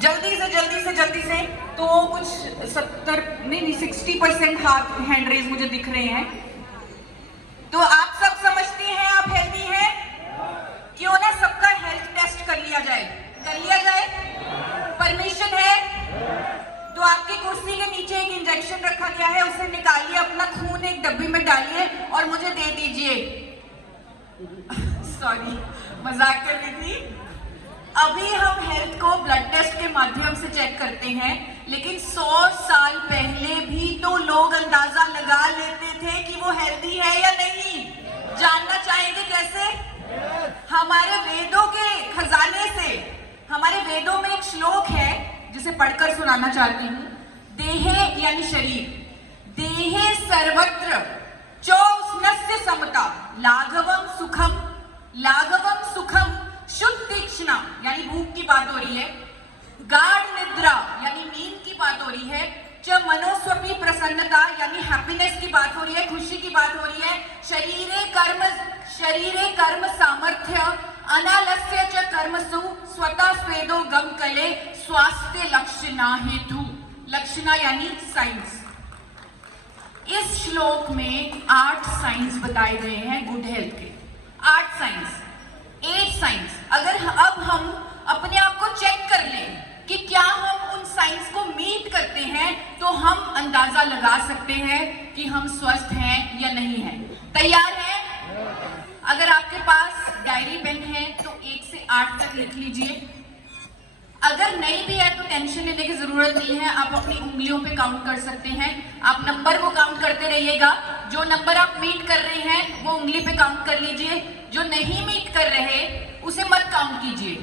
जल्दी से तो कुछ 60% हाथ हैंड रेज मुझे दिख रहे हैं। तो आप सब समझती हैं आप हेल्दी हैं? क्यों ना सबका हेल्थ टेस्ट कर लिया जाए? परमिशन है? तो आपकी कुर्सी के नीचे एक इंजेक्शन रखा गया है, उसे निकालिए, अपना खून एक डब्बी में डालिए और मुझे दे दीजिए। सॉरी, मजाक कर रही थी। अभी हम हेल्थ को ब्लड टेस्ट के माध्यम से चेक करते हैं, लेकिन 100 साल पहले भी तो लोग अंदाजा लगा लेते थे कि वो हेल्दी है या नहीं। जानना चाहेंगे कैसे? हमारे वेदों के खजाने से। हमारे वेदों में एक श्लोक है जिसे पढ़कर सुनाना चाहती हूँ। देहे यानी शरीर, देहे सर्वत्र चौस्नस्य समता, लाघवम सुखम शुद्ध तीक्ष्णा यानी भूख की बात हो रही है, गाढ़ निद्रा यानी नींद की बात हो रही है, च मनोस्वपी प्रसन्नता यानी हैप्पीनेस की बात हो रही है, खुशी की बात हो रही है, शरीरे कर्म सामर्थ्य, अनालस्य च कर्मसु स्वतः स्वेदो गम कले, स्वास्थ्य लक्षणा हेतु। लक्षणा यानी साइंस। इस श्लोक में 8 साइंस बताए गए हैं गुड हेल्थ के। 8 साइंस, 8 साइंस। अगर अब हम अपने आप को चेक कर लें कि क्या हम उन साइंस को मीट करते हैं, तो हम अंदाजा लगा सकते हैं कि हम स्वस्थ हैं या नहीं हैं। तैयार हैं? अगर आपके पास डायरी पेन है तो 1 से 8 तक लिख लीजिए। अगर नहीं भी है तो टेंशन लेने की जरूरत नहीं है, आप अपनी उंगलियों पे काउंट कर सकते हैं। आप नंबर को काउंट करते रहिएगा। जो नंबर आप मीट कर रहे हैं वो उंगली पे काउंट कर लीजिए, जो नहीं मीट कर रहे उसे मत काउंट कीजिए।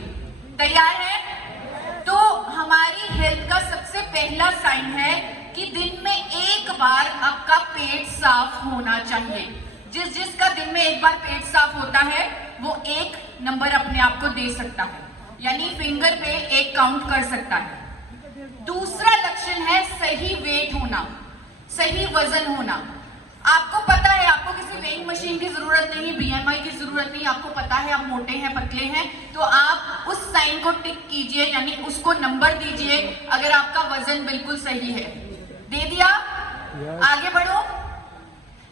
तैयार है? तो हमारी हेल्थ का सबसे पहला साइन है कि दिन में एक बार आपका पेट साफ होना चाहिए। जिसका दिन में एक बार पेट साफ होता है वो 1 नंबर अपने आप को दे सकता है, यानी फिंगर पे 1 काउंट कर सकता है। दूसरा लक्षण है सही वेट होना, सही वजन होना। आपको पता है, आपको किसी वेइंग मशीन की जरूरत नहीं, BMI की जरूरत नहीं, आपको पता है आप मोटे हैं, पतले हैं, तो आप उस साइन को टिक कीजिए, यानी उसको नंबर दीजिए अगर आपका वजन बिल्कुल सही है। दे दिया? आगे बढ़ो।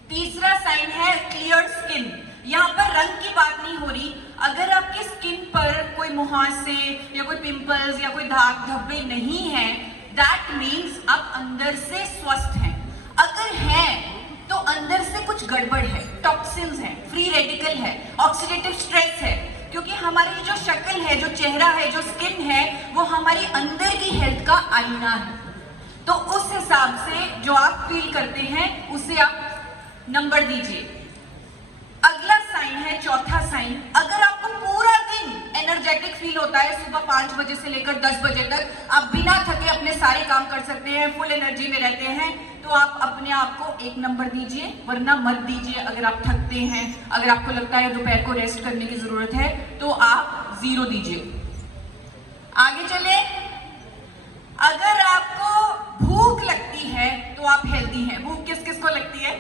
तीसरा साइन है क्लियर स्किन। यहाँ पर रंग की बात नहीं हो रही। अगर आपकी स्किन पर कोई मुहासे या कोई पिंपल्स या कोई दाग धब्बे नहीं है, दैट मीन्स आप अंदर से स्वस्थ हैं। अगर है तो अंदर से कुछ गड़बड़ है, टॉक्सिन्स हैं, फ्री रेडिकल है, ऑक्सीडेटिव स्ट्रेस है, क्योंकि हमारी जो शक्ल है, जो चेहरा है, जो स्किन है, वो हमारी अंदर की हेल्थ का आईना है। तो उस हिसाब से जो आप फील करते हैं उसे आप नंबर दीजिए। अगला साइन है, चौथा साइन, अगर आपको पूरा दिन एनर्जेटिक फील होता है, सुबह 5 बजे से लेकर 10 बजे तक आप बिना थके अपने सारे काम कर सकते हैं, फुल एनर्जी में रहते हैं, तो आप अपने आप को 1 नंबर दीजिए, वरना मत दीजिए। अगर आप थकते हैं, अगर आपको लगता है दोपहर को रेस्ट करने की जरूरत है, तो आप 0 दीजिए। आगे चले। अगर आपको भूख लगती है तो आप हेल्दी हैं। भूख किस किस को लगती है?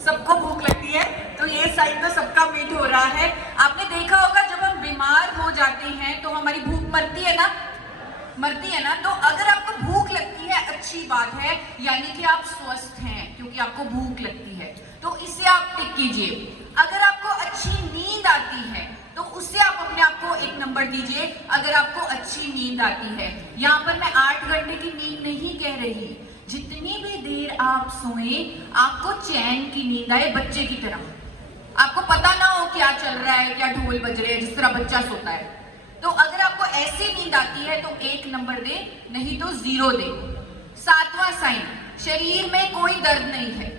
सबको भूख लगती है, तो ये साइन तो सबका मीट हो रहा है। आपने देखा होगा जब हम बीमार हो जाते हैं तो हमारी भूख मरती है ना, तो अगर आपको भूख लगती है अच्छी बात है, यानी कि आप स्वस्थ हैं क्योंकि आपको भूख लगती है, तो इसे आप टिक कीजिए। अगर आपको अच्छी नींद आती है तो उससे आप अपने आप को 1 नंबर दीजिए, अगर आपको अच्छी नींद आती है। यहाँ पर मैं 8 घंटे की नींद नहीं कह रही, जितनी भी देर आप सोए आपको चैन की नींद आए, बच्चे की तरह। आपको पता ना हो क्या चल रहा है, क्या ढोल बज रहे हैं, जिस तरह बच्चा सोता है। तो अगर आपको ऐसी नींद आती है तो 1 नंबर दे, नहीं तो 0 दे। 7वां साइन, शरीर में कोई दर्द नहीं है।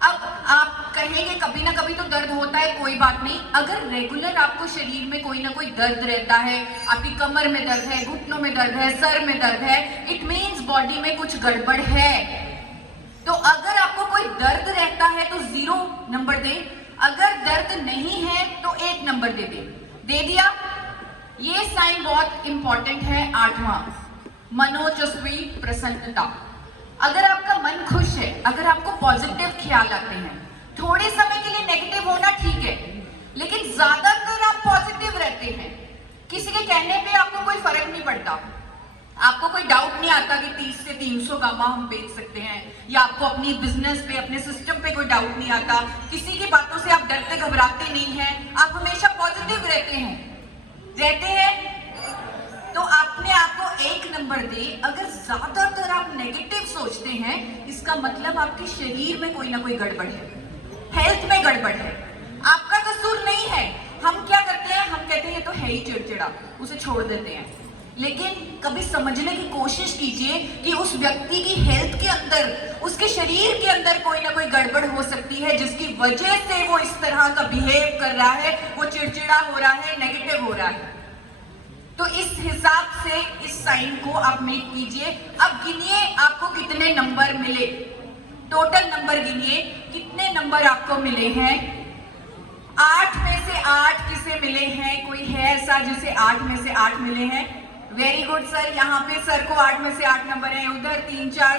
अब आप कहेंगे कभी ना कभी तो दर्द होता है, कोई बात नहीं। अगर रेगुलर आपको शरीर में कोई ना कोई दर्द रहता है, आपकी कमर में दर्द है, घुटनों में दर्द है, सर में दर्द है, इट मीन्स बॉडी में कुछ गड़बड़ है। तो अगर आपको कोई दर्द रहता है तो 0 नंबर दे, अगर दर्द नहीं है तो 1 नंबर दे दिया। ये साइन बहुत इंपॉर्टेंट है। 8वां, मनोजस्वी प्रसन्नता। अगर आपका मन खुश है, अगर आपको पॉजिटिव ख्याल आते हैं, थोड़े समय के लिए नेगेटिव होना ठीक है, लेकिन ज्यादातर आप पॉजिटिव रहते हैं, किसी के कहने पे आपको कोई फर्क नहीं पड़ता, आपको कोई डाउट नहीं आता कि 30 से 300 गामा हम बेच सकते हैं, या आपको अपनी बिजनेस पे, अपने सिस्टम पे कोई डाउट नहीं आता, किसी की बातों से आप डरते घबराते नहीं हैं, आप हमेशा पॉजिटिव रहते हैं। तो अपने आप को 1 नंबर दे। अगर ज्यादातर आप नेगेटिव सोचते हैं, इसका मतलब आपके शरीर में कोई ना कोई गड़बड़ है, हेल्थ में गड़बड़ है, आपका कसूर नहीं है। हम क्या करते हैं, हम कहते हैं ये तो है ही चिड़चिड़ा, उसे छोड़ देते हैं। लेकिन कभी समझने की कोशिश कीजिए कि उस व्यक्ति की हेल्थ के अंदर, उसके शरीर के अंदर कोई ना कोई गड़बड़ हो सकती है, जिसकी वजह से वो इस तरह का बिहेव कर रहा है, वो चिड़चिड़ा हो रहा है, नेगेटिव हो रहा है। तो इस हिसाब से इस साइन को आप मेक कीजिए। अब गिनिए आपको कितने नंबर मिले, टोटल नंबर गिनिए, कितने नंबर आपको मिले हैं। 8 में से 8 किसे मिले हैं? कोई है ऐसा जिसे 8 में से 8 मिले हैं? वेरी गुड सर, यहाँ पे सर को 8 में से 8 नंबर है, उधर 3-4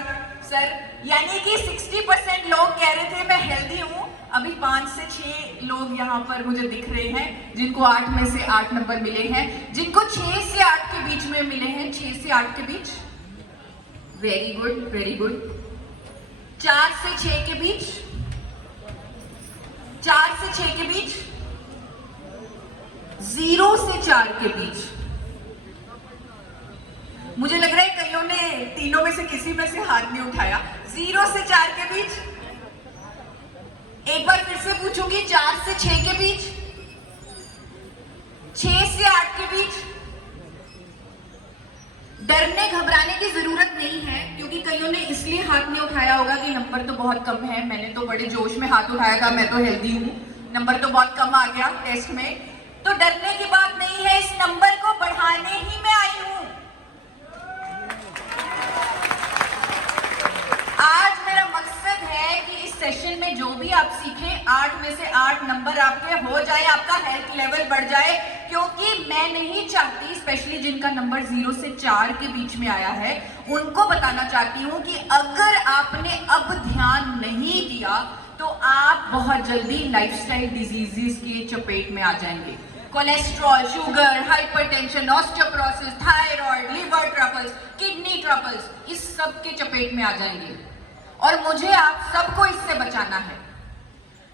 सर, यानी कि 60% लोग कह रहे थे मैं हेल्दी हूँ। अभी 5 से 6 लोग यहाँ पर मुझे दिख रहे हैं जिनको 8 में से 8 नंबर मिले हैं, जिनको 6 से 8 के बीच में मिले हैं, 6 से 8 के बीच, वेरी गुड वेरी गुड। 4 से 6 के बीच, 4 से 6 के बीच, 0 से 4 के बीच। मुझे लग रहा है कईयों ने तीनों में से किसी में से हाथ नहीं उठाया। 0 से 4 के बीच, एक बार फिर से पूछूंगी, 4 से 6 के बीच, 6 से 8 के बीच। डरने घबराने की जरूरत नहीं है, क्योंकि कईयों ने इसलिए हाथ नहीं उठाया होगा कि नंबर तो बहुत कम है। मैंने तो बड़े जोश में हाथ उठाया था, मैं तो हेल्दी हूँ, नंबर तो बहुत कम आ गया टेस्ट में। तो डरने की बात नहीं है, इस नंबर को बढ़ाने ही मैं आई हूं। आज मेरा मकसद है कि इस सेशन में जो भी आप सीखें, 8 में से 8 नंबर आपके हो जाए, आपका हेल्थ लेवल बढ़ जाए। क्योंकि मैं नहीं चाहती, स्पेशली जिनका नंबर 0 से 4 के बीच में आया है, उनको बताना चाहती हूँ कि अगर आपने अब ध्यान नहीं दिया तो आप बहुत जल्दी लाइफस्टाइल डिजीजेस की चपेट में आ जाएंगे। Cholesterol, sugar, hypertension, osteoporosis, thyroid, liver troubles, kidney troubles, इस सब के चपेट में आ जाएंगे। और मुझे आप सबको इससे बचाना है,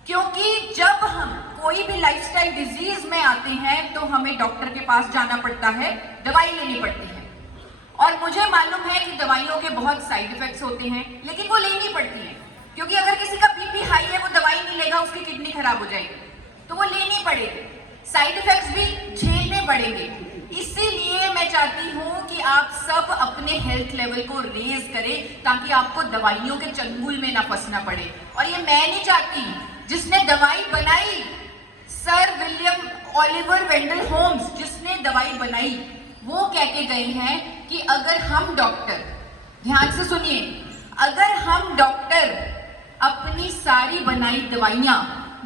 क्योंकि जब हम कोई भी लाइफस्टाइल डिजीज में आते हैं तो हमें डॉक्टर के पास जाना पड़ता है, दवाई लेनी पड़ती है। और मुझे मालूम है कि दवाइयों के बहुत साइड इफेक्ट्स होते हैं, लेकिन वो लेनी पड़ती है, क्योंकि अगर किसी का बीपी हाई है, वो दवाई नहीं लेगा, उसकी किडनी खराब हो जाएगी, तो वो लेनी पड़ेगी। साइड इफेक्ट्स भी झेलने पड़ेंगे। इसीलिए मैं चाहती हूं कि आप सब अपने हेल्थ लेवल को रेज करें, ताकि आपको दवाइयों के चंगुल में ना फंसना पड़े। और ये मैं नहीं चाहती, जिसने दवाई बनाई, सर विलियम ओलिवर वेंडल होम्स, जिसने दवाई बनाई, वो कह के गए हैं कि अगर हम डॉक्टर, ध्यान से सुनिए, अगर हम डॉक्टर अपनी सारी बनाई दवाइयां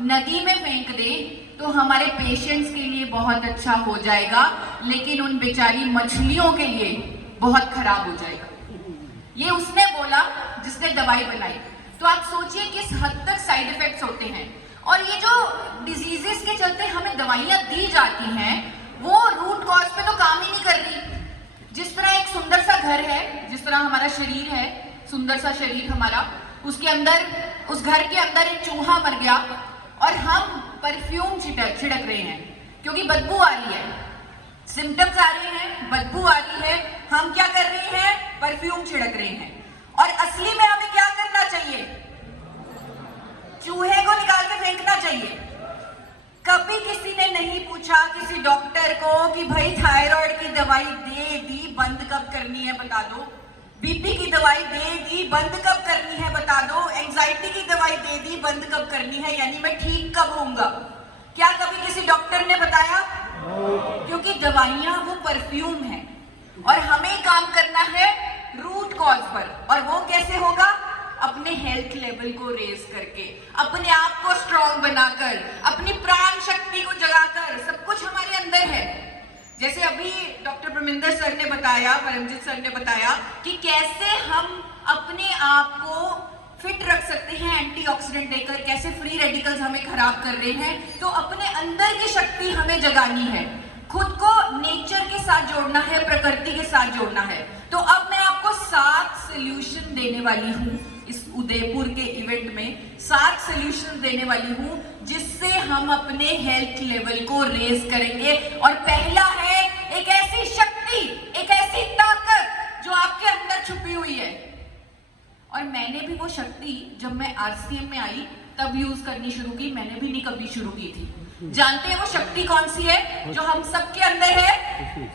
नदी में फेंक दें तो हमारे पेशेंट्स के लिए बहुत अच्छा हो जाएगा, लेकिन उन बेचारी मछलियों के लिए बहुत खराब हो जाएगा। ये उसने बोला जिसने दवाई बनाई। तो आप सोचिए किस हद तक साइड इफेक्ट्स होते हैं। और ये जो डिजीजेस के चलते हमें दवाइयां दी जाती हैं, वो रूट कॉज पे तो काम ही नहीं कर रही। जिस तरह एक सुंदर सा घर है, जिस तरह हमारा शरीर है, सुंदर सा शरीर हमारा, उसके अंदर, उस घर के अंदर एक चूहा मर गया और हम परफ्यूम छिड़क रहे हैं क्योंकि बदबू आ रही है, सिम्टम्स आ रहे हैं, बदबू आ रही है, हम क्या कर रहे हैं, परफ्यूम छिड़क रहे हैं। और असली में हमें क्या करना चाहिए, चूहे को निकाल के फेंकना चाहिए। कभी किसी ने नहीं पूछा किसी डॉक्टर को कि भाई थायराइड की दवाई दे दी, बंद कब करनी है बता दो, बीपी की दवाई दे दी, बंद कब करनी है बता दो, एंजाइटी की दवाई दे दी, बंद कब करनी है, यानी मैं ठीक कब होऊंगा, क्या कभी किसी डॉक्टर ने बताया? क्योंकि दवाइयां वो परफ्यूम है और हमें काम करना है रूट कॉज पर। और वो कैसे होगा? अपने हेल्थ लेवल को रेज करके, अपने आप को स्ट्रॉन्ग बनाकर, अपनी प्राण शक्ति को जगाकर। सब कुछ हमारे अंदर है। जैसे अभी डॉक्टर परमिंदर सर ने बताया, परमजीत सर ने बताया कि कैसे हम अपने आप को फिट रख सकते हैं एंटीऑक्सीडेंट देकर, कैसे फ्री रेडिकल्स हमें खराब कर रहे हैं। तो अपने अंदर की शक्ति हमें जगानी है। खुद को नेचर के साथ जोड़ना है, प्रकृति के साथ जोड़ना है। तो अब मैं आपको 7 सोल्यूशन देने वाली हूँ इस उदयपुर के इवेंट में, 7 सोल्यूशन देने वाली हूँ जिससे हम अपने हेल्थ लेवल को रेज करेंगे। और पहला है एक ऐसी शक्ति, एक ऐसी ताकत जो आपके अंदर छुपी हुई है। और मैंने भी वो शक्ति जब मैं RCM में आई तब यूज करनी शुरू की, मैंने भी नहीं कभी शुरू की थी। जानते हैं वो शक्ति कौन सी है जो हम सबके अंदर है?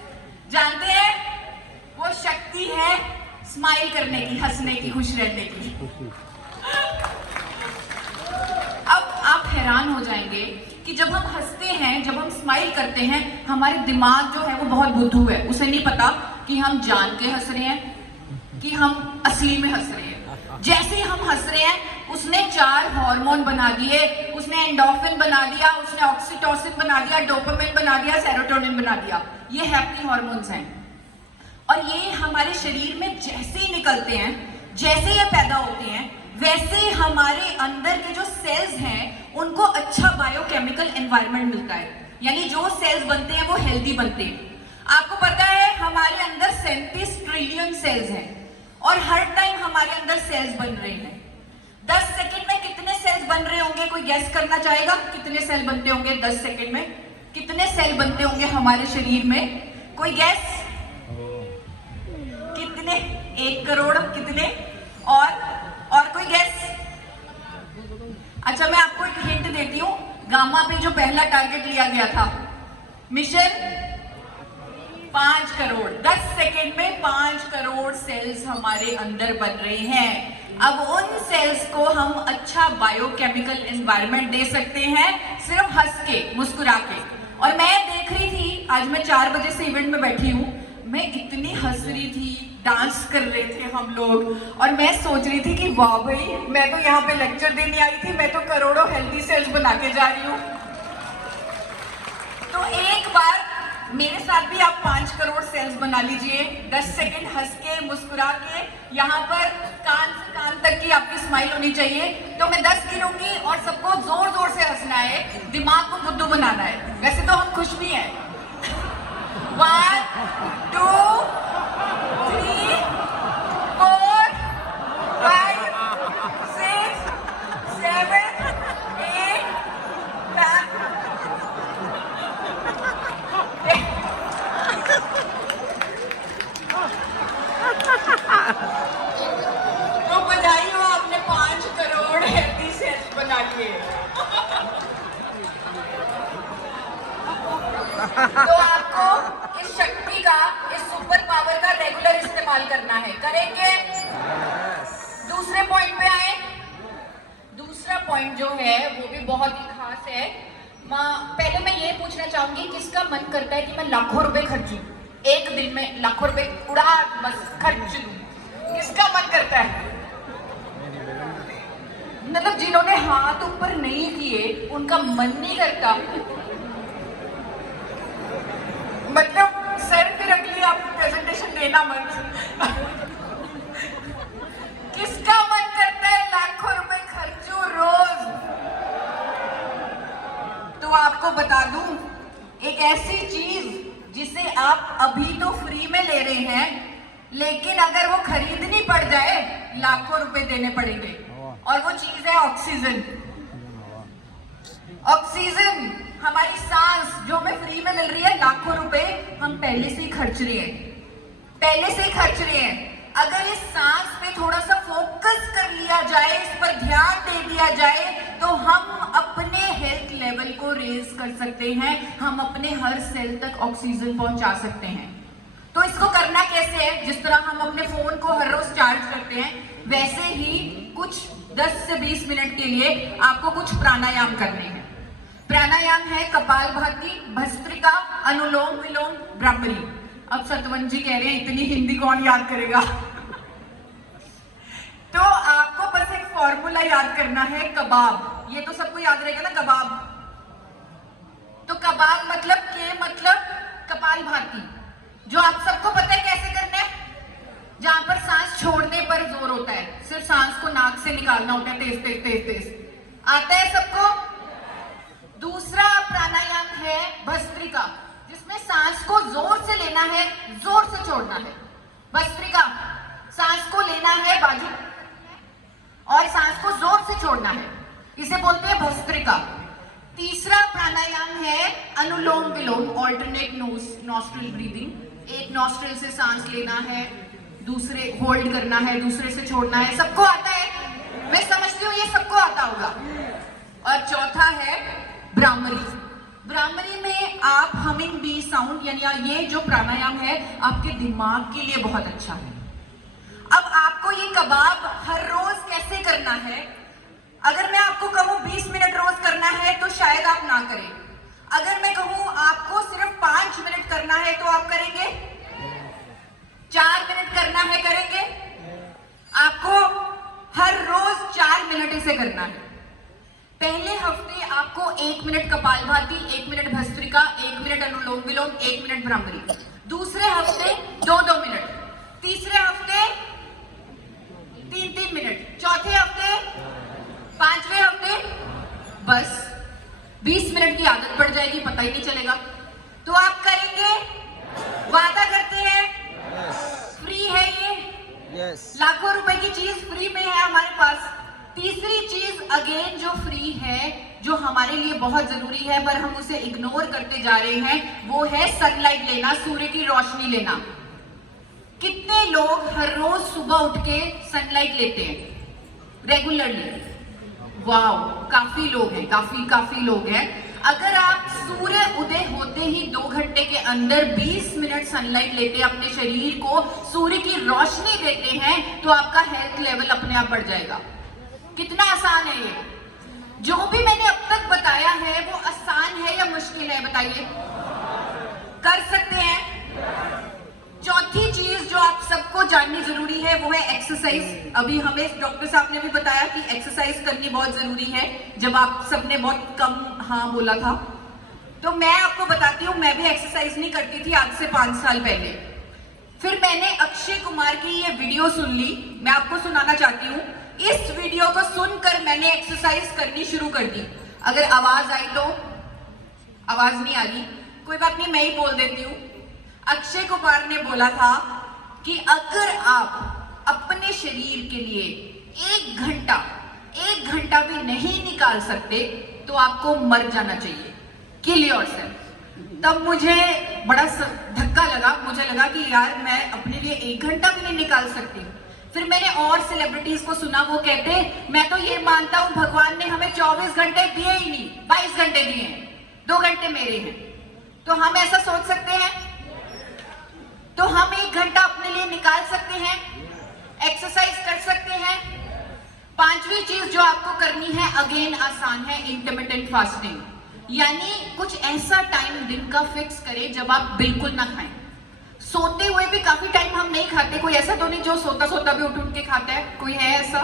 जानते हैं? वो शक्ति है स्माइल करने की, हंसने की, खुश रहने की। अब आप हैरान हो जाएंगे कि जब हम हंसते हैं, जब हम स्माइल करते हैं, हमारे दिमाग जो है वो बहुत बुद्धू है, उसे नहीं पता कि हम जान के हंस रहे हैं कि हम असली में हंस रहे हैं। जैसे ही हम हंस रहे हैं उसने 4 हार्मोन बना दिए, उसने एंडोर्फिन बना दिया, उसने ऑक्सीटोसिन बना दिया, डोपामिन बना दिया, सेरोटोनिन बना दिया। ये हैप्पी हार्मोन्स हैं। और ये हमारे शरीर में जैसे ही निकलते हैं, जैसे ये पैदा होते हैं, वैसे हमारे अंदर के जो सेल्स हैं उनको अच्छा बायोकेमिकल एनवायरनमेंट मिलता है। यानी जो सेल्स बनते हैं वो हेल्दी बनते हैं। आपको पता है हमारे अंदर 37 ट्रिलियन सेल्स हैं और हर टाइम हमारे अंदर सेल्स बन रहे हैं। 10 सेकंड में कितने सेल्स बन रहे होंगे? कोई गैस करना चाहेगा? कितने सेल बनते होंगे 10 सेकंड में? कितने सेल बनते होंगे हमारे शरीर में? कोई गैस? कितने? 1 करोड़? कितने? और कोई गैस? अच्छा, मैं आपको एक हिंट देती हूँ। गामा पे जो पहला टारगेट लिया गया था, मिशन 5 करोड़। 10 सेकेंड में 5 करोड़ सेल्स हमारे अंदर बन रहे हैं। अब उन सेल्स को हम अच्छा बायोकेमिकल एनवायरनमेंट दे सकते हैं सिर्फ हंस के, मुस्कुरा के। और मैं देख रही थी, आज मैं 4 बजे से इवेंट में बैठी हूँ, मैं इतनी हंस रही थी, डांस कर रहे थे हम लोग, और मैं सोच रही थी कि वाह भाई, मैं तो यहाँ पे लेक्चर देने आई थी, मैं तो करोड़ों हेल्दी सेल्स बना के जा रही हूँ। तो एक बार मेरे साथ भी आप 5 करोड़ सेल्स बना लीजिए। 10 सेकंड हंस के, मुस्कुरा के, यहाँ पर कान से कान तक की आपकी स्माइल होनी चाहिए। तो मैं 10 गिनूंगी और सबको जोर जोर से हंसना है, दिमाग को बुद्धू बनाना है। वैसे तो हम खुश भी हैं। 1 2 3 4 5 6 7 8 तो बधाई हो, आपने 5 करोड़ हेल्दी सेल्स बना लिए। तो आपको इस शक्ति का, इस सुपर पावर का रेगुलर इस्तेमाल करना है। करेंगे? दूसरे पॉइंट पे आए। दूसरा पॉइंट जो है वो भी बहुत ही खास है। पहले मैं ये पूछना चाहूंगी, किसका मन करता है कि मैं लाखों रुपए खर्चूं, एक दिन में लाखों रुपए उड़ा बस खर्च दूं? किसका मन करता है? मतलब जिन्होंने हाथ ऊपर नहीं किए उनका मन नहीं करता। मतलब सर पे रख लिया, आप प्रेजेंटेशन देना मत। किसका मन करता है लाखों रुपए खर्चूं रोज? तो आपको बता दूं, एक ऐसी चीज जिसे आप अभी तो फ्री में ले रहे हैं, लेकिन अगर वो खरीदनी पड़ जाए लाखों रुपए देने पड़ेंगे। और वो चीज है ऑक्सीजन। ऑक्सीजन, हमारी सांस जो हमें फ्री में मिल रही है, लाखों रुपए हम पहले से ही खर्च रहे हैं। अगर इस सांस पे थोड़ा सा फोकस कर लिया जाए, इस पर ध्यान दे दिया जाए, तो हम अपने हेल्थ लेवल को रेज कर सकते हैं। हम अपने हर सेल तक ऑक्सीजन पहुंचा सकते हैं। तो इसको करना कैसे है? जिस तरह हम अपने फोन को हर रोज चार्ज करते हैं, वैसे ही कुछ 10 से 20 मिनट के लिए आपको कुछ प्राणायाम करने हैं। प्राणायाम है कपालभाति, भस्त्रिका, अनुलोम विलोम, भ्रामरी। अब सतवन जी कह रहे हैं इतनी हिंदी कौन याद करेगा? तो आपको बस एक फॉर्मूला याद करना है, कबाब। ये तो सबको याद रहेगा ना, कबाब। तो कबाब मतलब कपालभाति, जो आप सबको पता है कैसे करना है। जहां पर सांस छोड़ने पर जोर होता है, सिर्फ सांस को नाक से निकालना होता है, तेज तेज तेज तेज। आता है सबको? दूसरा प्राणायाम है भस्त्रिका, जिसमें सांस को जोर से लेना है, जोर से छोड़ना है। भस्त्रिका, सांस को लेना है बाजू और सांस को जोर से छोड़ना है, इसे बोलते हैं भस्त्रिका। तीसरा प्राणायाम है अनुलोम विलोम, ऑल्टरनेट नॉस्ट्रिल ब्रीदिंग। एक नॉस्ट्रिल से सांस लेना है, दूसरे होल्ड करना है, दूसरे से छोड़ना है। सबको आता है, मैं समझती हूँ ये सबको आता होगा। और चौथा है भ्रामरी। भ्रामरी में आप हमिंग बी साउंड, यानी ये जो प्राणायाम है आपके दिमाग के लिए बहुत अच्छा है। अब आपको ये कबाब हर रोज कैसे करना है? अगर मैं आपको कहूँ 20 मिनट रोज करना है तो शायद आप ना करें। अगर मैं कहूँ आपको सिर्फ 5 मिनट करना है तो आप करेंगे? 4 मिनट करना है, करेंगे? आपको हर रोज 4 मिनट इसे करना है। पहले हफ्ते आपको 1 minute kapalbhati, 1 minute bhastrika, 1 minute anulom vilom, 1 minute bhramari. दूसरे हफ्ते 2-2 मिनट, तीसरे हफ्ते 3-3 मिनट, चौथे हफ्ते, 5वें हफ्ते बस 20 मिनट की आदत पड़ जाएगी, पता ही नहीं चलेगा। तो आप करेंगे? वादा करते हैं? फ्री है ये, लाखों रुपए की चीज फ्री में है हमारे पास। तीसरी चीज अगेन जो फ्री है, जो हमारे लिए बहुत जरूरी है पर हम उसे इग्नोर करते जा रहे हैं, वो है सनलाइट लेना, सूर्य की रोशनी लेना। कितने लोग हर रोज सुबह उठ के सनलाइट लेते हैं रेगुलरली? वाओ, काफी लोग हैं, काफी लोग हैं। अगर आप सूर्य उदय होते ही 2 घंटे के अंदर 20 मिनट सनलाइट लेते, अपने शरीर को सूर्य की रोशनी देते हैं, तो आपका हेल्थ लेवल अपने आप बढ़ जाएगा। कितना आसान है ये? जो भी मैंने अब तक बताया है वो आसान है या मुश्किल है, बताइए? कर सकते हैं। चौथी चीज जो आप सबको जाननी जरूरी है वो है एक्सरसाइज। अभी हमें डॉक्टर साहब ने भी बताया कि एक्सरसाइज करनी बहुत जरूरी है, जब आप सबने बहुत कम हाँ बोला था। तो मैं आपको बताती हूँ, मैं भी एक्सरसाइज नहीं करती थी आज से 5 साल पहले। फिर मैंने अक्षय कुमार की ये वीडियो सुन ली, मैं आपको सुनाना चाहती हूँ। इस वीडियो को सुनकर मैंने एक्सरसाइज करनी शुरू कर दी। अगर आवाज आई तो, आवाज नहीं आ रही, कोई बात नहीं, मैं ही बोल देती हूँ। अक्षय कुमार ने बोला था कि अगर आप अपने शरीर के लिए 1 घंटा भी नहीं निकाल सकते तो आपको मर जाना चाहिए, किल योरसेल्फ। तब मुझे बड़ा धक्का लगा, मुझे लगा कि यार मैं अपने लिए 1 घंटा भी नहीं निकाल सकती। फिर मैंने और सेलिब्रिटीज को सुना, वो कहते मैं तो ये मानता हूं भगवान ने हमें 24 घंटे दिए ही नहीं, 22 घंटे दिए हैं, 2 घंटे मेरे हैं। तो हम ऐसा सोच सकते हैं? तो हम 1 घंटा अपने लिए निकाल सकते हैं, एक्सरसाइज कर सकते हैं। 5वीं चीज जो आपको करनी है, अगेन आसान है, इंटरमिटेंट फास्टिंग। यानी कुछ ऐसा टाइम दिन का फिक्स करें जब आप बिल्कुल ना खाएं। सोते हुए भी काफी टाइम हम नहीं खाते, कोई ऐसा तो नहीं जो सोता सोता भी उठ के खाता है? कोई है ऐसा?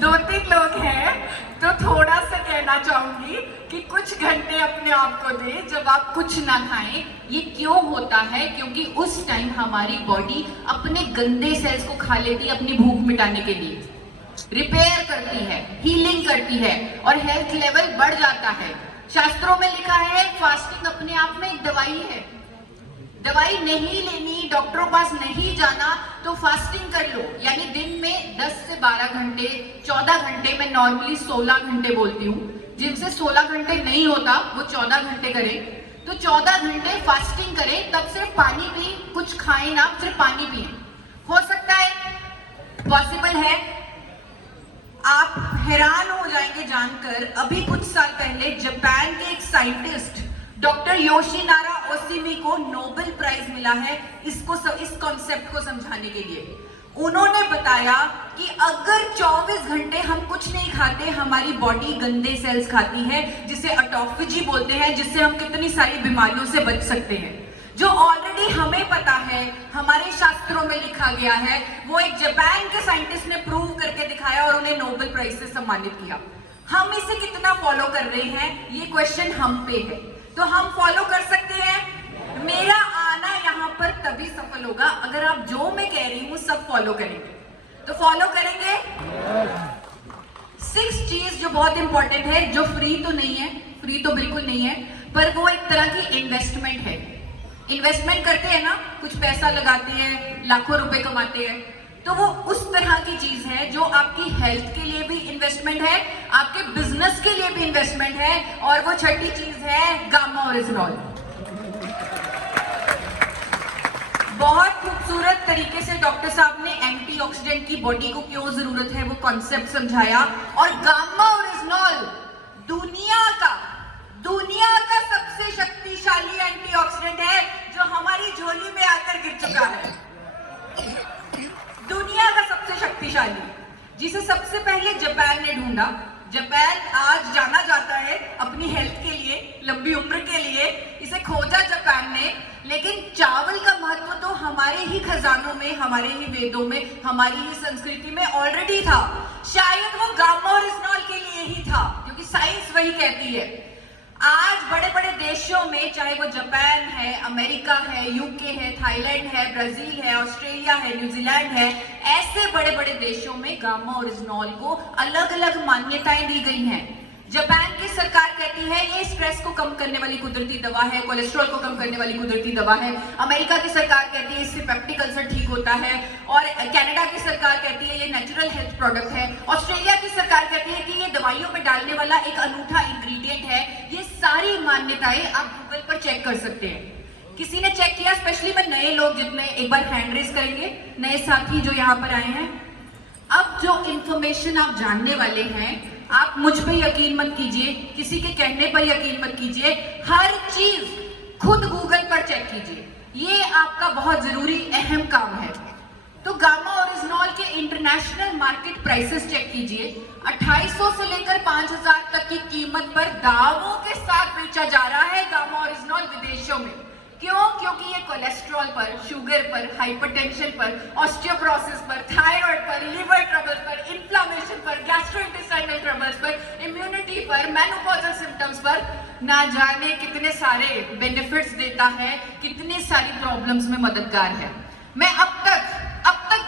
2-3 लोग हैं, तो थोड़ा सा कहना चाहूंगी कि कुछ घंटे अपने आप को दें जब आप कुछ ना खाएं। ये क्यों होता है? क्योंकि उस टाइम हमारी बॉडी अपने गंदे सेल्स को खा लेती है, अपनी भूख मिटाने के लिए रिपेयर करती है, हीलिंग करती है और हेल्थ लेवल बढ़ जाता है। शास्त्रों में लिखा है फास्टिंग अपने आप में एक दवाई है। दवाई नहीं लेनी, डॉक्टरों पास नहीं जाना, तो फास्टिंग कर लो। यानी दिन में 10 से 12 घंटे, 14 घंटे, मैं नॉर्मली 16 घंटे बोलती हूँ, जिनसे 16 घंटे नहीं होता वो 14 घंटे करें। तो 14 घंटे फास्टिंग करें, तब सिर्फ पानी पी, कुछ खाएं ना, सिर्फ पानी पिए। हो सकता है? पॉसिबल है। आप हैरान हो जाएंगे जानकर, अभी कुछ साल पहले जापान के एक साइंटिस्ट डॉक्टर योशिनारा ओशिमी को नोबेल प्राइज मिला है इस कॉन्सेप्ट को समझाने के लिए। उन्होंने बताया कि अगर 24 घंटे हम कुछ नहीं खाते, हमारी बॉडी गंदे सेल्स खाती है, जिसे ऑटोफेजी बोलते हैं, जिससे हम कितनी सारी बीमारियों से बच सकते हैं, जो ऑलरेडी हमें पता है, हमारे शास्त्रों में लिखा गया है। वो एक जापान के साइंटिस्ट ने प्रूव करके दिखाया और उन्हें नोबेल प्राइज से सम्मानित किया। हम इसे कितना फॉलो कर रहे हैं, ये क्वेश्चन हम पे है। तो हम फॉलो कर सकते हैं। मेरा आना यहाँ पर तभी सफल होगा अगर आप जो मैं कह रही हूँ सब फॉलो करेंगे। तो फॉलो करेंगे। 6 चीज जो बहुत इंपॉर्टेंट है, जो फ्री तो नहीं है, फ्री तो बिल्कुल नहीं है, पर वो एक तरह की इन्वेस्टमेंट है। इन्वेस्टमेंट करते हैं ना, कुछ पैसा लगाते हैं, लाखों रुपए कमाते हैं, तो वो उस तरह की चीज है जो आपकी हेल्थ के लिए भी इन्वेस्टमेंट है, आपके बिजनेस के लिए भी इन्वेस्टमेंट है, और वो छठी चीज है गामा ओरिजिनॉल। बहुत खूबसूरत तरीके से डॉक्टर साहब ने एंटीऑक्सीडेंट की बॉडी को क्यों जरूरत है वो कॉन्सेप्ट समझाया। और गामा ओरिजिनॉल दुनिया का सबसे शक्तिशाली एंटीऑक्सीडेंट है जो हमारी झोली में आकर गिर चुका है। दुनिया का सबसे शक्तिशाली, जिसे सबसे पहले जापान ने ढूंढा। जापान आज जाना जाता है अपनी हेल्थ के लिए, लंबी उम्र के लिए, इसे खोजा जापान ने। लेकिन चावल का महत्व तो हमारे ही खजानों में, हमारे ही वेदों में, हमारी ही संस्कृति में ऑलरेडी था। शायद वो गामा ओरिजिनॉल के लिए ही था, क्योंकि साइंस वही कहती है। आज बड़े बड़े देशों में, चाहे वो जापान है, अमेरिका है, यूके है, थाईलैंड है, ब्राजील है, ऑस्ट्रेलिया है, न्यूजीलैंड है, ऐसे बड़े बड़े देशों में गामा ओरिजिनॉल को अलग अलग मान्यताएं दी गई हैं। जापान की सरकार कहती है ये स्ट्रेस को कम करने वाली कुदरती दवा है, कोलेस्ट्रॉल को कम करने वाली कुदरती दवा है। अमेरिका की सरकार कहती है इससे पेप्टिक अल्सर ठीक होता है। और कनाडा की सरकार कहती है ये नेचुरल हेल्थ प्रोडक्ट है। ऑस्ट्रेलिया की सरकार कहती है कि ये दवाइयों में डालने वाला एक अनूठा इंग्रेडिएंट है। ये सारी मान्यताएं आप गूगल पर चेक कर सकते हैं। किसी ने चेक किया? स्पेशली मैं नए लोग, जितने एक बार हैंड रेज करेंगे, नए साथी जो यहाँ पर आए हैं। अब जो इंफॉर्मेशन आप जानने वाले हैं, आप मुझ पे यकीन मत कीजिए, किसी के कहने पर यकीन मत कीजिए, हर चीज खुद गूगल पर चेक कीजिए। ये आपका बहुत जरूरी अहम काम है। तो गामा ओरिजिनॉल के इंटरनेशनल मार्केट प्राइसेस चेक कीजिए। 2800 से लेकर 5000 तक की कीमत पर दावों के साथ बेचा जा रहा है गामा ओरिजिनॉल विदेशों में। क्यों? क्योंकि ये कोलेस्ट्रॉल पर, शुगर पर, हाइपरटेंशन पर, ऑस्टियोपोरोसिस पर, थायराइड पर, लिवर ट्रबल पर, इन्फ्लेमेशन पर, गैस्ट्रोइंटेस्टाइनल ट्रबल्स पर, इम्यूनिटी पर, मेनोपॉजल सिम्टम्स पर, ना जाने कितने सारे बेनिफिट्स देता है, कितनी सारी प्रॉब्लम्स में मददगार है। मैं अब तक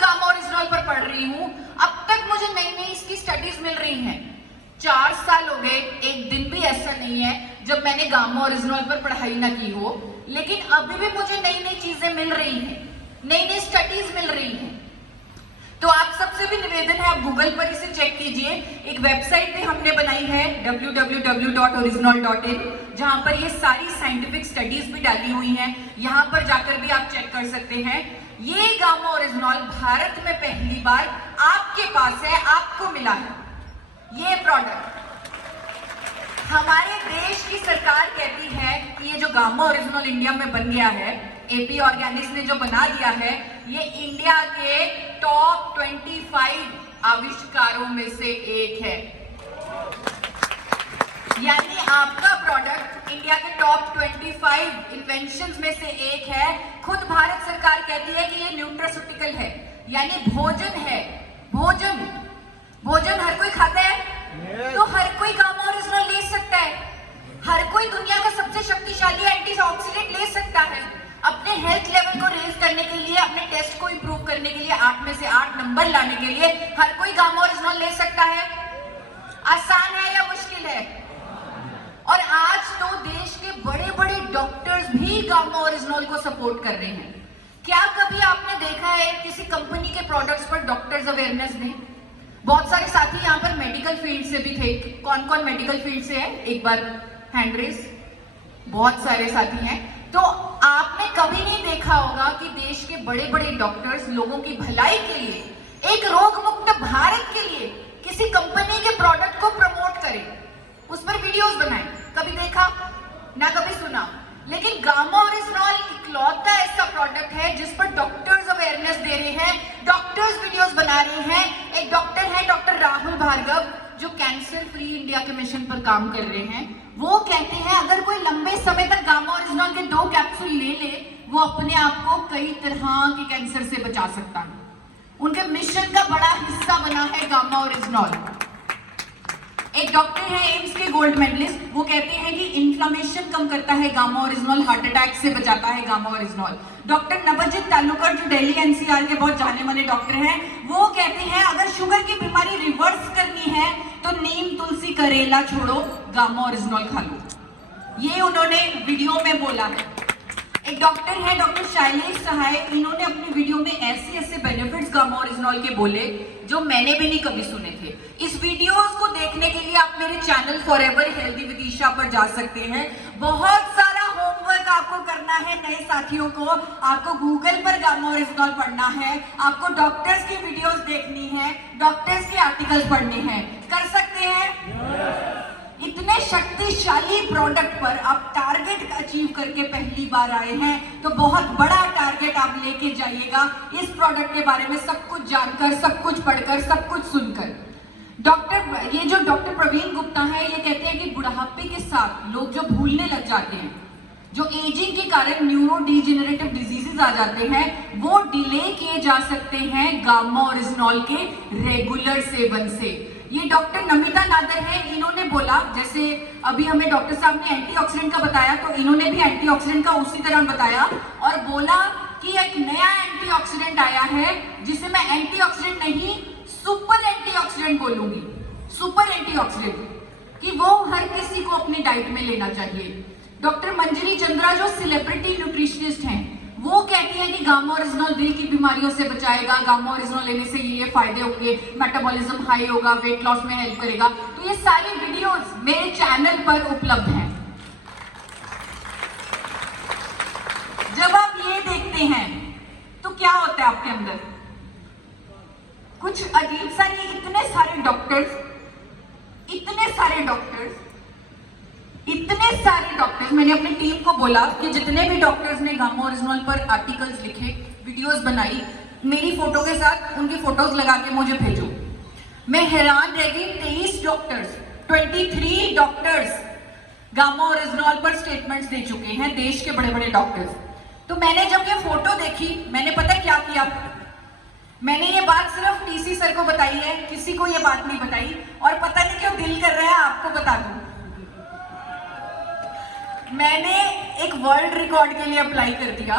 गामा ओरिजिनॉल पर पढ़ रही हूँ। अब तक मुझे नई नई इसकी स्टडीज मिल रही हैं। 4 साल हो गए, एक दिन भी ऐसा नहीं है जब मैंने गामा ओरिजिनॉल पर पढ़ाई ना की हो। लेकिन अभी भी मुझे नई नई चीजें मिल रही हैं, नई नई स्टडीज मिल रही हैं। तो आप सबसे भी निवेदन है, आप गूगल पर इसे चेक कीजिए। एक वेबसाइट भी हमने बनाई है www.original.in, जहां पर ये सारी साइंटिफिक स्टडीज भी डाली हुई हैं। यहां पर जाकर भी आप चेक कर सकते हैं। ये गामा ओरिजिनॉल भारत में पहली बार आपके पास है, आपको मिला है ये प्रोडक्ट। हमारे देश की सरकार कहती है कि ये जो गामा ओरिजिनल इंडिया में बन गया है, एपी ऑर्गेनिक्स ने जो बना दिया है, ये इंडिया के टॉप 25 आविष्कारों में से एक है। यानी आपका प्रोडक्ट इंडिया के टॉप 25 इन्वेंशंस में से एक है। खुद भारत सरकार कहती है कि ये न्यूट्रास्यूटिकल है, यानी भोजन है। भोजन हर कोई खाता है, तो हर कोई गामा ओरिजिनल ले सकता है। हर कोई दुनिया का सबसे शक्तिशाली एंटीऑक्सीडेंट ले सकता है। अपने हेल्थ लेवल को रेज करने के लिए, अपने टेस्ट को इंप्रूव करने के लिए, 8 में से 8 नंबर लाने के लिए हर कोई गामा ओरिजिनल ले सकता है। आसान है या मुश्किल है? और आज तो देश के बड़े बड़े डॉक्टर्स भी गामा ओरिजिनल को सपोर्ट कर रहे हैं। क्या कभी आपने देखा है किसी कंपनी के प्रोडक्ट्स पर डॉक्टर्स अवेयरनेस दें? बहुत सारे साथी यहाँ पर मेडिकल फील्ड से भी थे। कौन कौन मेडिकल फील्ड से है? एक बार हैंड रेज। बहुत सारे साथी हैं। तो आपने कभी नहीं देखा होगा कि देश के बड़े बड़े डॉक्टर्स लोगों की भलाई के लिए, एक रोग मुक्त भारत के लिए किसी कंपनी के प्रोडक्ट को प्रमोट करें, उस पर वीडियोस बनाएं। कभी देखा? ना कभी सुना। लेकिन गामा ओरिजिनल इकलौता ऐसा प्रोडक्ट है जिस पर डॉक्टर्स अवेयरनेस दे रहे हैं, डॉक्टर्स वीडियोस बना रहे हैं। एक डॉक्टर है डॉक्टर राहुल भार्गव, जो कैंसर फ्री इंडिया के मिशन पर काम कर रहे हैं। वो कहते हैं अगर कोई लंबे समय तक गामा ओरिजिनल के 2 कैप्सूल ले, वो अपने आप को कई तरह के कैंसर से बचा सकता है। उनके मिशन का बड़ा हिस्सा बना है गामा ओरिजिनल। एक डॉक्टर है एम्स के गोल्ड मेडलिस्ट, वो कहते हैं कि इन्फ्लेमेशन कम करता है गामा ओरिजिनल, हार्ट अटैक से बचाता है गामा ओरिजिनल। डॉक्टर नवजीत तालुकर जो दिल्ली एनसीआर के बहुत जाने माने डॉक्टर हैं, वो कहते हैं अगर शुगर की बीमारी रिवर्स करनी है तो नीम तुलसी करेला छोड़ो, गामा ओरिजिनल खा लो। ये उन्होंने वीडियो में बोला है। एक डॉक्टर है डॉक्टर शैलेश सहाय, इन्होंने अपनी वीडियो में ऐसे ऐसे बेनिफिट्स गामा ओरिजिनल के बोले जो मैंने भी नहीं कभी सुने थे। इस वीडियोस को देखने के लिए आप मेरे channel forever healthy with Isha पर जा सकते हैं। बहुत सारा होमवर्क आपको करना है नए साथियों को, आपको गूगल पर गामा ओरिजिनल पढ़ना है, आपको डॉक्टर्स की वीडियोस देखनी है, डॉक्टर्स के आर्टिकल्स पढ़ने हैं। कर सकते हैं? इतने शक्तिशाली प्रोडक्ट पर आप टारगेट अचीव करके पहली बार आए हैं तो बहुत बड़ा टारगेट आप लेके जाइएगा इस प्रोडक्ट के बारे में, सब कुछ जानकर, सब कुछ पढ़कर, सब कुछ सुनकर। ये जो डॉक्टर प्रवीण गुप्ता है, ये कहते हैं कि बुढ़ापे के साथ लोग जो भूलने लग जाते हैं, जो एजिंग के कारण न्यूरो डिजेनरेटिव डिजीजेस आ जाते हैं, वो डिले किए जा सकते हैं गामा ओरिजिनल के रेगुलर सेवन से। ये डॉक्टर नमिता नादर है, इन्होंने बोला, जैसे अभी हमें डॉक्टर साहब ने एंटीऑक्सीडेंट का बताया तो इन्होंने भी एंटीऑक्सीडेंट का उसी तरह बताया और बोला कि एक नया एंटीऑक्सीडेंट आया है जिसे मैं एंटीऑक्सीडेंट नहीं सुपर एंटीऑक्सीडेंट बोलूंगी। सुपर एंटीऑक्सीडेंट कि वो हर किसी को अपनी डाइट में लेना चाहिए। डॉक्टर मंजरी चंद्रा जो सेलिब्रिटी न्यूट्रिशनिस्ट हैं, वो कहती है कि गामा ओरिजिनल दिल की बीमारियों से बचाएगा, गामा ओरिजिनल लेने से ये फायदे होंगे, मेटाबॉलिज्म हाई होगा, वेट लॉस में हेल्प करेगा। तो ये सारी वीडियोस मेरे चैनल पर उपलब्ध हैं। जब आप ये देखते हैं तो क्या होता है आपके अंदर? कुछ अजीब सा नहीं। इतने सारे डॉक्टर्स, मैंने अपनी टीम को बोला कि जितने भी डॉक्टर्स ने गामा ओरिजिनल पर आर्टिकल्स लिखे, वीडियोस बनाई, मेरी फोटो के साथ उनकी फोटोज लगा के मुझे भेजो। मैं हैरान रह गई, 23 डॉक्टर्स गामा ओरिजिनल पर स्टेटमेंट्स दे चुके हैं, देश के बड़े बड़े डॉक्टर्स। तो मैंने जब ये फोटो देखी, मैंने पता क्या किया, मैंने ये बात सिर्फ टीसी सर को बताई है, किसी को ये बात नहीं बताई। और पता नहीं क्यों दिल कर रहा है आपको बता दूं, मैंने एक वर्ल्ड रिकॉर्ड के लिए अप्लाई कर दिया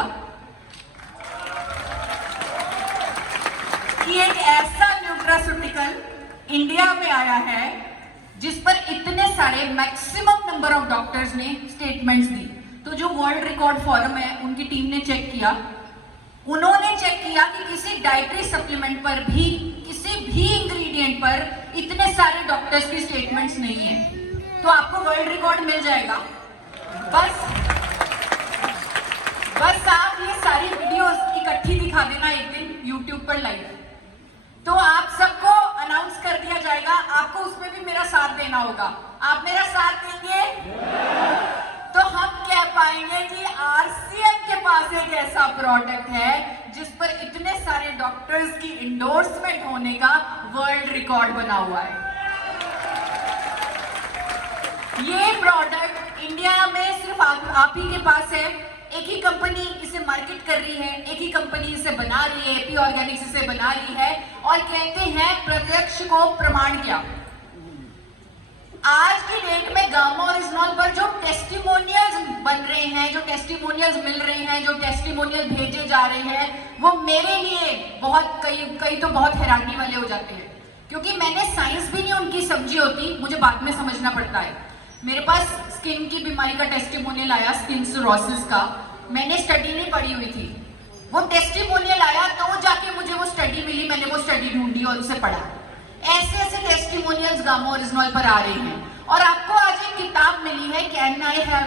कि एक ऐसा न्यूट्रास्यूटिकल इंडिया में आया है जिस पर इतने सारे मैक्सिमम नंबर ऑफ डॉक्टर्स ने स्टेटमेंट्स दी। तो जो वर्ल्ड रिकॉर्ड फोरम है, उनकी टीम ने चेक किया, उन्होंने चेक किया कि किसी डाइटरी सप्लीमेंट पर भी, किसी भी इंग्रेडिएंट पर इतने सारे डॉक्टर्स की स्टेटमेंट्स नहीं है। तो आपको वर्ल्ड रिकॉर्ड मिल जाएगा। बस आप ये सारी वीडियोस इकट्ठी दिखा देना एक दिन YouTube पर लाइव, तो आप सबको अनाउंस कर दिया जाएगा। आपको उसमें भी मेरा साथ देना होगा। आप मेरा साथ देंगे तो हम कह पाएंगे कि RCM के पास एक ऐसा प्रोडक्ट है जिस पर इतने सारे डॉक्टर्स की इंडोर्समेंट होने का वर्ल्ड रिकॉर्ड बना हुआ है। ये प्रोडक्ट इंडिया में सिर्फ आप ही के पास है। एक ही कंपनी इसे मार्केट कर रही है, एक ही कंपनी इसे बना रही है, एपी ऑर्गेनिक्स इसे बना रही है और कहते हैं प्रत्यक्ष को प्रमाण क्या। आज की डेट में गामा ओरिजिनल पर जो टेस्टिमोनियल्स बन रहे हैं, जो टेस्टिमोनियल्स मिल रहे हैं, जो टेस्टिमोनियल भेजे जा रहे हैं, वो मेरे लिए बहुत कई तो बहुत हैरानी वाले हो जाते हैं, क्योंकि मैंने साइंस भी नहीं उनकी समझी होती, मुझे बाद में समझना पड़ता है। मेरे पास स्किन की बीमारी का टेस्टिमोनियल आया, स्किन सिरोसिस का, मैंने स्टडी नहीं पढ़ी हुई थी, वो टेस्टिमोनियल आया तो जाके मुझे वो स्टडी मिली, मैंने वो स्टडी ढूंढी और उसे पढ़ा। ऐसे ऐसे टेस्टिमोनियल्स गामा ओरिजिनल पर आ रहे हैं। और आपको आज एक किताब मिली है, can I have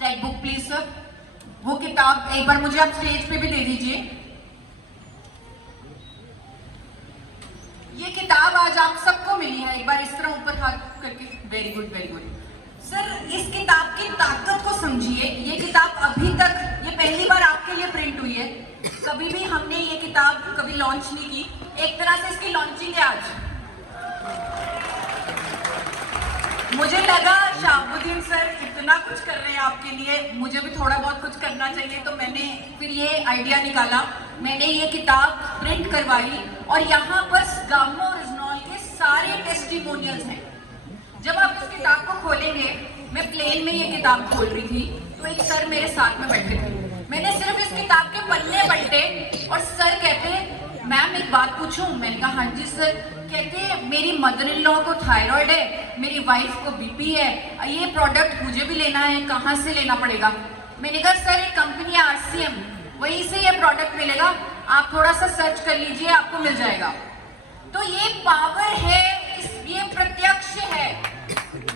that book please sir? वो किताब एक बार मुझे आप स्टेज पे भी दे दीजिए। ये किताब आज आप सबको मिली है, एक बार इस तरह ऊपर हाथ करके, very good very good sir. इस किताब की ताकत को समझिए। ये किताब अभी तक, ये पहली बार आपके लिए प्रिंट हुई है, कभी भी हमने ये किताब कभी लॉन्च नहीं की, एक तरह से इसकी लॉन्चिंग है आज। मुझे लगा शाहबुद्दीन सर इतना कुछ कर रहे हैं आपके लिए, मुझे भी थोड़ा बहुत कुछ करना चाहिए, तो मैंने फिर ये आइडिया निकाला, मैंने ये किताब प्रिंट करवाई और यहाँ पर गामा ओरिजिनल के सारे टेस्टिमोनियल्स हैं। जब आप इस किताब को खोलेंगे, मैं प्लेन में ये किताब खोल रही थी तो एक सर मेरे साथ में बैठे थे। मैंने सिर्फ इस किताब के पन्ने पलटे और सर कहते, मैम एक बात पूछूं? मैंने कहा हाँ जी सर। कहते, मेरी मदर इन लॉ को थायराइड है, मेरी वाइफ को बीपी है, ये प्रोडक्ट मुझे भी लेना है, कहाँ से लेना पड़ेगा? मैंने कहा सर एक कंपनी है RCM, वहीं से ये प्रोडक्ट मिलेगा, आप थोड़ा सा सर्च कर लीजिए, आपको मिल जाएगा। तो ये पावर है, ये प्रत्यक्ष है,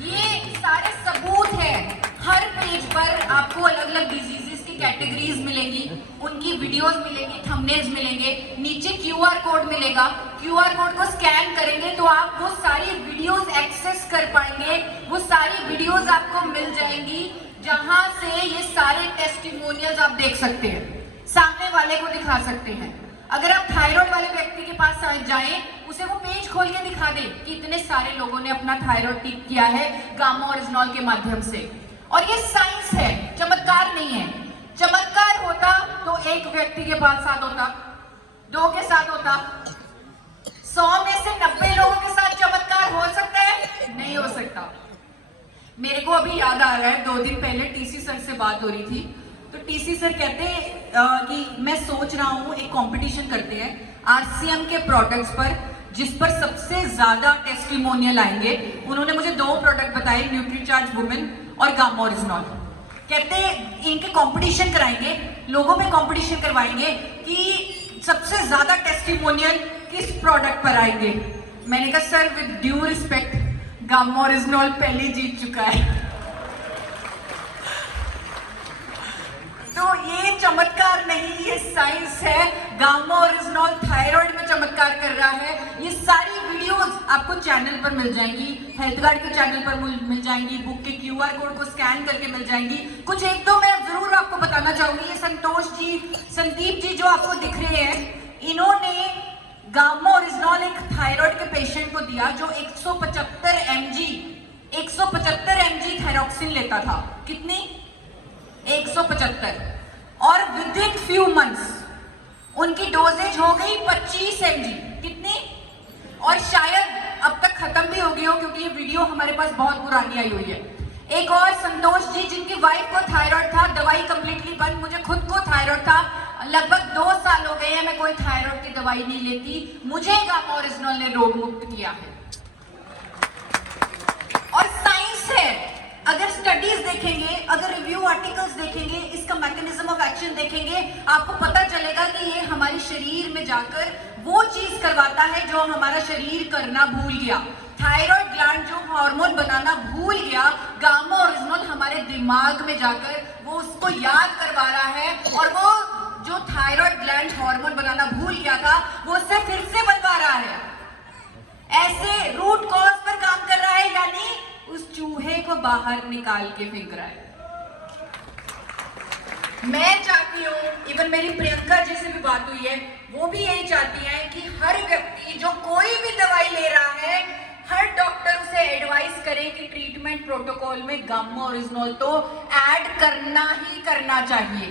ये सारे सबूत है। हर पेज पर आपको अलग अलग डिजीजेस की कैटेगरीज मिलेंगी, उनकी वीडियोस मिलेंगी, थंबनेल्स मिलेंगे, नीचे QR कोड मिलेगा। QR कोड को स्कैन करेंगे तो आप वो सारी वीडियोस एक्सेस कर पाएंगे, वो सारी वीडियोस आपको मिल जाएंगी जहां से ये सारे टेस्टिमोनियल्स आप देख सकते हैं, सामने वाले को दिखा सकते हैं। अगर आप थायराइड वाले व्यक्ति के पास जाएं, उसे वो पेज खोल के दिखा दे कि इतने सारे लोगों ने अपना थायराइड ठीक किया है गामा ओरिजिनॉल के माध्यम से। और ये साइंस है, चमत्कार नहीं है। चमत्कार होता तो एक व्यक्ति के पास साथ होता, 2 के साथ होता, 100 में से 90 लोगों के साथ चमत्कार हो सकता है? नहीं हो सकता। मेरे को अभी याद आ रहा है, 2 दिन पहले TC सर से बात हो रही थी, तो TC सर कहते कि मैं सोच रहा हूँ एक कंपटीशन करते हैं RCM के प्रोडक्ट्स पर, जिस पर सबसे ज्यादा टेस्टिमोनियल आएंगे। उन्होंने मुझे 2 प्रोडक्ट बताए, न्यूट्रीचार्ज वुमेन और गामा ओरिजिनॉल। कहते इनके कंपटीशन कराएंगे, लोगों में कंपटीशन करवाएंगे कि सबसे ज्यादा टेस्टिमोनियल किस प्रोडक्ट पर आएंगे। मैंने कहा sir with due respect, gamma oryzanol पहले जीत चुका है। तो ये चमत्कार नहीं, ये साइंस है। गामा ओरिजिनॉल थायराइड में चमत्कार कर रहा है। ये सारी वीडियोस आपको चैनल पर मिल जाएंगी, हेल्थ गार्ड के चैनल पर मिल जाएंगी, बुक के QR कोड को स्कैन करके मिल जाएंगी। कुछ 1-2 मैं जरूर आपको बताना चाहूंगी। ये संदीप जी जो आपको दिख रहे हैं, इन्होंने गामा ओरिजिनॉल एक थायराइड के पेशेंट को दिया जो 175 mg थायरॉक्सिन लेता था। कितनी? 175। और विद इन फ्यू मंथ्स उनकी डोजेज हो गई 25 mg। कितनी? और शायद अब तक खत्म भी हो गई हो, क्योंकि ये वीडियो हमारे पास बहुत पुरानी आई हुई है। एक और संतोष जी, जिनकी वाइफ को थायराइड था, दवाई कंप्लीटली बंद। मुझे खुद को थायराइड था, लगभग 2 साल हो गए हैं मैं कोई थायराइड की दवाई नहीं लेती। मुझे गामा ओरिजिनॉल ने रोग मुक्त किया है। और साइंस है, अगर स्टडीज देखेंगे, अगर रिव्यू आर्टिकल्स देखेंगे, इसका मैकेनिज्म ऑफ एक्शन देखेंगे, आपको पता चलेगा कि ये हमारे शरीर में जाकर वो चीज करवाता है जो हमारा शरीर करना भूल गया। थायराइड ग्लैंड जो हार्मोन बनाना भूल गया, गामा ओरिजिनॉल हमारे दिमाग में जाकर वो उसको याद करवा रहा है, और वो जो थायराइड ग्लैंड हार्मोन बनाना भूल गया था, वो उससे फिर से बनवा रहा है। ऐसे रूट कॉज पर काम कर रहा है, यानी उस चूहे को बाहर निकाल के फेंक रहा है। मैं चाहती हूँ, इवन मेरी प्रियंका जी से भी बात हुई है, वो भी यही चाहती हैं कि हर व्यक्ति जो कोई भी दवाई ले रहा है, हर डॉक्टर उसे एडवाइस करे कि ट्रीटमेंट प्रोटोकॉल में गामा ओरिजिनॉल तो ऐड करना ही करना चाहिए।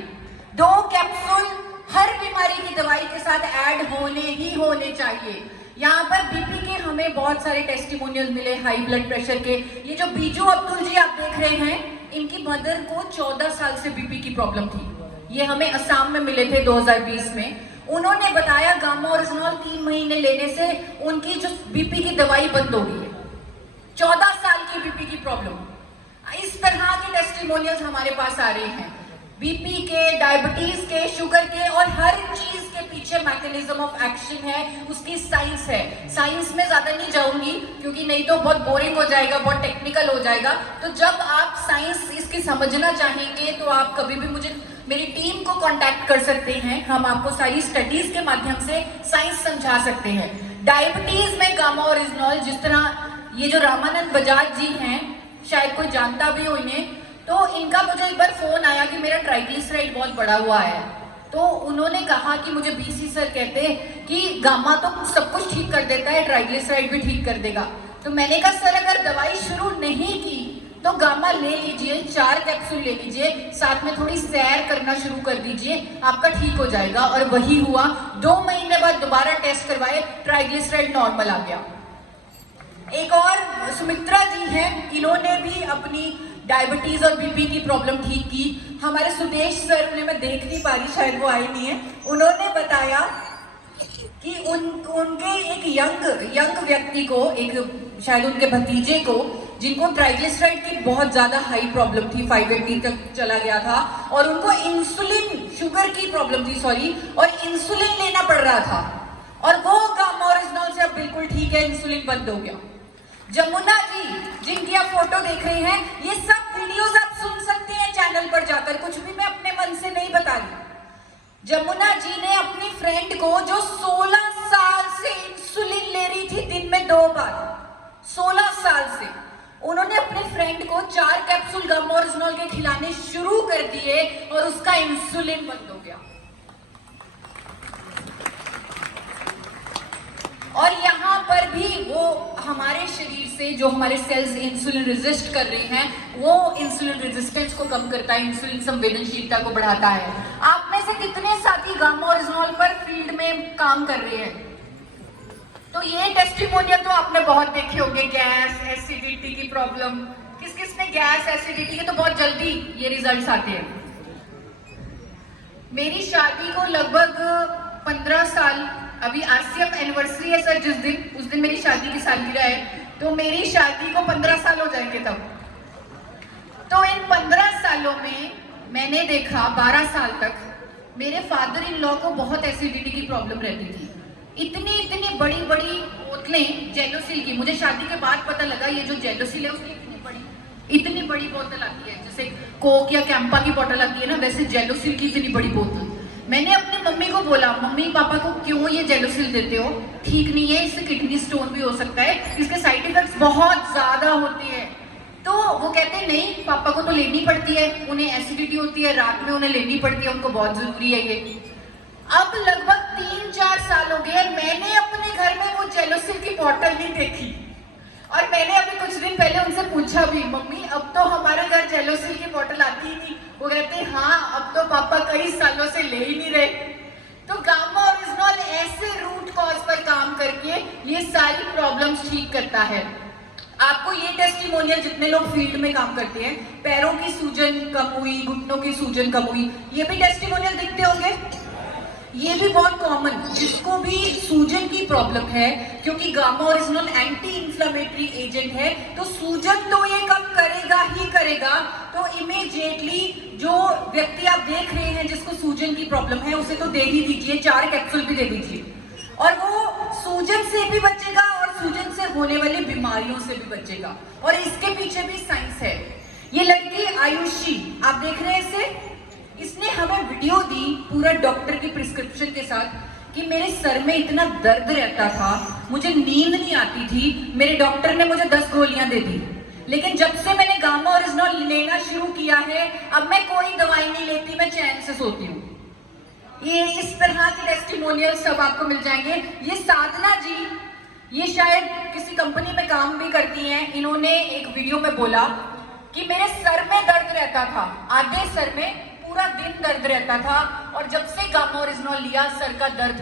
2 कैप्सूल हर बीमारी की दवाई के साथ ऐड होने ही होने चाहिए। यहाँ पर बीपी के हमें बहुत सारे टेस्टिमोनियल मिले, हाई ब्लड प्रेशर के। ये जो बीजू अब्दुल जी आप देख रहे हैं, इनकी मदर को 14 साल से बीपी की प्रॉब्लम थी। ये हमें असम में मिले थे 2020 में। उन्होंने बताया गामा ओरिजिनॉल 3 महीने लेने से उनकी जो बीपी की दवाई बंद हो गई है। 14 साल की बीपी की प्रॉब्लम। इस तरह के टेस्टिमोनियल्स हमारे पास आ रहे हैं, बीपी के, डायबिटीज के, शुगर के, और हर चीज के पीछे मैकेनिज्म ऑफ एक्शन है, उसकी साइंस है। साइंस में ज्यादा नहीं जाऊंगी क्योंकि नहीं तो बहुत बोरिंग हो जाएगा, बहुत टेक्निकल हो जाएगा। तो जब आप साइंस इसकी समझना चाहेंगे तो आप कभी भी मुझे, मेरी टीम को कांटेक्ट कर सकते हैं। हम आपको सारी स्टडीज के माध्यम से साइंस समझा सकते हैं। डायबिटीज में गामा ओरिजिनॉल, जिस तरह ये जो रामानंद बजाज जी हैं, शायद कोई जानता भी हो इन्हें, तो इनका मुझे एक बार फोन आया कि मेरा ट्राइग्लिसराइड बहुत बढ़ा हुआ है। तो उन्होंने कहा कि मुझे BC सर कहते हैं कि गामा तो सब कुछ ठीक कर देता है, ट्राइग्लिसराइड भी ठीक कर देगा। तो मैंने कहा सर अगर दवाई शुरू नहीं की तो गामा ले लीजिए, 4 कैप्सूल ले लीजिए, साथ में थोड़ी सैर करना शुरू कर दीजिए, आपका ठीक हो जाएगा। और वही हुआ। 2 महीने बाद दोबारा टेस्ट करवाए, ट्राइग्लिसराइड नॉर्मल आ गया। एक और सुमित्रा जी हैं, इन्होंने भी अपनी डायबिटीज और बीपी की प्रॉब्लम ठीक की। हमारे सुदेश सर ने, मैं देख नहीं पा रही, शायद वो आई नहीं है, उन्होंने बताया कि उनके एक यंग व्यक्ति को, एक शायद उनके भतीजे को, जिनको ट्राइग्लिसराइड की बहुत ज्यादा हाई प्रॉब्लम थी, 580 तक चला गया था, और उनको इंसुलिन, शुगर की प्रॉब्लम थी सॉरी, और इंसुलिन लेना पड़ रहा था, और वो गामोरिजनॉल से अब बिल्कुल ठीक है, इंसुलिन बंद हो गया। जमुना जी, जिनकी आप फोटो देख रहे हैं, ये सब वीडियोस आप सुन सकते हैं चैनल पर जाकर, कुछ भी मैं अपने मन से नहीं बता रही। जमुना जी ने अपनी फ्रेंड को, जो 16 साल से इंसुलिन ले रही थी दिन में 2 बार, 16 साल से, उन्होंने अपने फ्रेंड को 4 कैप्सूल गामोरिजनॉल के खिलाने शुरू कर दिए और उसका इंसुलिन बंद हो गया। और यहाँ पर भी वो हमारे शरीर से, जो हमारे सेल्स इंसुलिन रेजिस्ट कर रहे हैं, वो इंसुलिन रेजिस्टेंस को कम करता है, इंसुलिन संवेदनशीलता को बढ़ाता है। आप में से कितने साथी गामोरिजनॉल पर फील्ड में काम कर रहे हैं? तो ये टेस्टिमोनियल तो आपने बहुत देखे होंगे, गैस, एसिडिटी की प्रॉब्लम। किस किस ने गैस, एसिडिटी के तो बहुत जल्दी ये रिजल्ट्स आते हैं। मेरी शादी को लगभग 15 साल, अभी आरसीएफ एनिवर्सरी है सर, जिस दिन, उस दिन मेरी शादी की सालगिरह है, तो मेरी शादी को 15 साल हो जाएंगे तब। तो इन 15 सालों में मैंने देखा 12 साल तक मेरे फादर इन लॉ को बहुत एसिडिटी की प्रॉब्लम रहती थी। इतनी बड़ी बड़ी बोतलें जेलोसिल की, मुझे शादी के बाद पता लगा ये जो जेलोसिल है उसकी इतनी बड़ी बोतल आती है, जैसे कोक या कैंपा की बोतल आती है ना, वैसे जेलोसिल की इतनी बड़ी बोतल। मैंने अपनी मम्मी को बोला, मम्मी पापा को क्यों ये जेलोसिल देते हो, ठीक नहीं है, इससे किडनी स्टोन भी हो सकता है, इसके साइड इफेक्ट्स बहुत ज्यादा होते हैं। तो वो कहते हैं नहीं पापा को तो लेनी पड़ती है, उन्हें एसिडिटी होती है, रात में उन्हें लेनी पड़ती है, उनको बहुत जरूरी है ये। अब लगभग 3-4 साल हो गए, मैंने अपने घर में वो जेलोसिल की बोतल नहीं देखी। और मैंने अभी कुछ दिन पहले उनसे पूछा भी, मम्मी अब तो हमारे घर जेलोसिल की बोतल आती ही नहीं। वो कहते हाँ, अब तो पापा कई सालों से ले ही नहीं रहे। तो गामोरिजनॉल ऐसे रूट कॉज पर काम करके ये सारी प्रॉब्लम्स ठीक करता है। आपको ये टेस्टिमोनियल, जितने लोग फील्ड में काम करते हैं, पैरों की सूजन कम हुई, घुटनों की सूजन कम हुई, ये भी टेस्टिमोनियल दिखते होंगे। ये भी बहुत कॉमन, जिसको भी सूजन की प्रॉब्लम है, क्योंकि गामोरिजनॉल एंटी इंफ्लेमेटरी एजेंट है, तो सूजन तो ये कम करेगा ही करेगा। तो इमीडिएटली जो व्यक्ति आप देख रहे हैं जिसको सूजन की प्रॉब्लम है, उसे तो दे ही दीजिए, 4 कैप्सूल भी दे दीजिए, और वो सूजन से भी बचेगा और सूजन से होने वाली बीमारियों से भी बचेगा। और इसके पीछे भी साइंस है। ये लड़की आयुषी, आप देख रहे हैं इसे, इसने हमें वीडियो दी पूरा डॉक्टर की प्रिस्क्रिप्शन के साथ कि मेरे सर में इतना दर्द रहता था, मुझे नींद नहीं आती थी, मेरे डॉक्टर ने मुझे 10 गोलियां दे दी, लेकिन जब से मैंने गामोरिजनॉल लेना शुरू किया है, अब मैं कोई दवाई नहीं लेती, मैं चैन से सोती हूँ। ये इस तरह के टेस्टिमोनियल सब आपको मिल जाएंगे। ये साधना जी, ये शायद किसी कंपनी में काम भी करती हैं, इन्होंने एक वीडियो में बोला कि मेरे सर में दर्द रहता था, आधे सर में पूरा दिन दर्द रहता था, और जब से गामोरिजनॉल लिया सर का दर्द